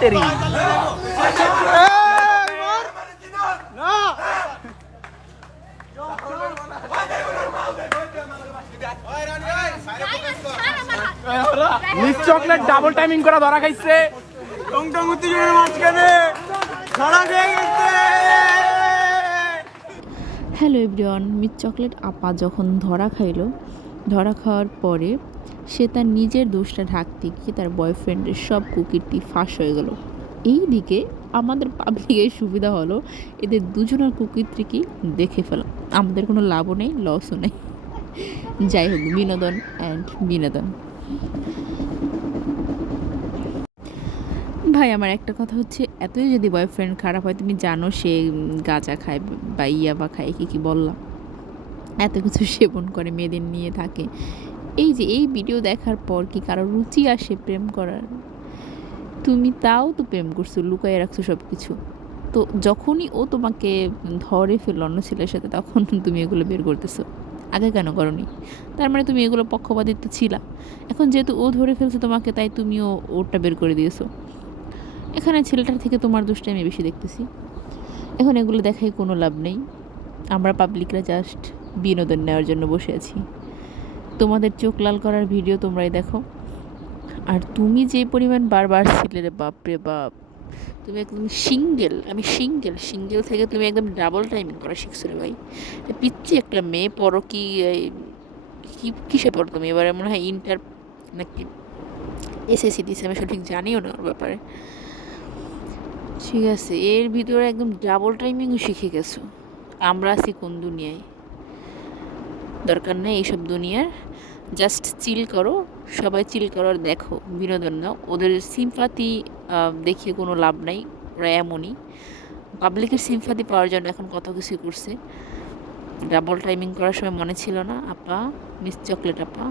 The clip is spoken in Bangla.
তেরি মিস চকলেট ডাবল টাইমিং করা ধরা খাইছে। টং টং উত্তেজনার মাঝখানে। ধরা খেয়ে গেছে। হ্যালো এভরিওয়ান মিট চকলেট আপা যখন ধরা খাইলো ধরা খাওয়ার পরে সে তার নিজের দোষটা ঢাকতে গিয়ে তার বয়ফ্রেন্ডের সব কুকিরটি ফাঁস হয়ে গেল। এই দিকে আমাদের পাবলিকের সুবিধা হলো এদের দুজনের কুকিরটিকে দেখে ফেলা। আমাদের কোনো লাভও নেই লসও নেই। যাই হোক, বিনোদন অ্যান্ড বিনোদন। ভাই, আমার একটা কথা হচ্ছে, এতই যদি বয়ফ্রেন্ড খারাপ হয়, তুমি জানো সে গাঁজা খায় বা ইয়াবা খায় কি কি বললাম? এত কিছু সেবন করে মেয়েদের নিয়ে থাকে। এই যে, এই ভিডিও দেখার পর কি কারও রুচি আসে প্রেম করার? তুমি তাও তো প্রেম করছ, লুকাইয়ে রাখছো সব কিছু তো যখনই ও তোমাকে ধরে ফেলল অন্য ছেলের সাথে, তখন তুমি এগুলো বের করতেছো। আগে কেন করনি? তার মানে তুমি এগুলো পক্ষপাতিত্ব ছিলা। এখন যেহেতু ও ধরে ফেলছে তোমাকে, তাই তুমিও ওরটা বের করে দিয়েছ। এখানে ছেলেটার থেকে তোমার দোষটা আমি বেশি দেখতেছি। এখন এগুলো দেখাই কোনো লাভ নেই। আমরা পাবলিকরা জাস্ট বিনোদন নেওয়ার জন্য বসে আছি। তোমাদের চোখ লাল করার ভিডিও তোমরাই দেখো। আর তুমি যে পরিমাণ বারবার ছিলে রে বাপ রে বাপ। তুমি একদম সিঙ্গেল, আমি সিঙ্গেল সিঙ্গেল থেকে তুমি একদম ডাবল টাইমিং করা শিখছো রে ভাই। পিচ্ছি একটা মেয়ে পড়ো কি, কিসে পড়ো তুমি? এবারে মনে হয় ইন্টার নাকি এসএসসি দিছে, আমি সঠিক জানিও না ওর ব্যাপারে। ঠিক আছে, এর ভিতরে একদম ডাবল টাইমিংও শিখে গেছো। আমরা আছি কোন দুনিয়ায়? দরকার নেই এইসব দুনিয়ার। জাস্ট চিল করো, সবাই চিল করো আর দেখো, বিনোদন নাও। ওদের সিম্পাতি দেখিয়ে কোনো লাভ নাই, ওরা এমনই। পাবলিকের সিম্পাতি পাওয়ার জন্য এখন কত কিছু করছে। ডাবল টাইমিং করার সময় মনে ছিল না, আপা মিস চকলেট আপা।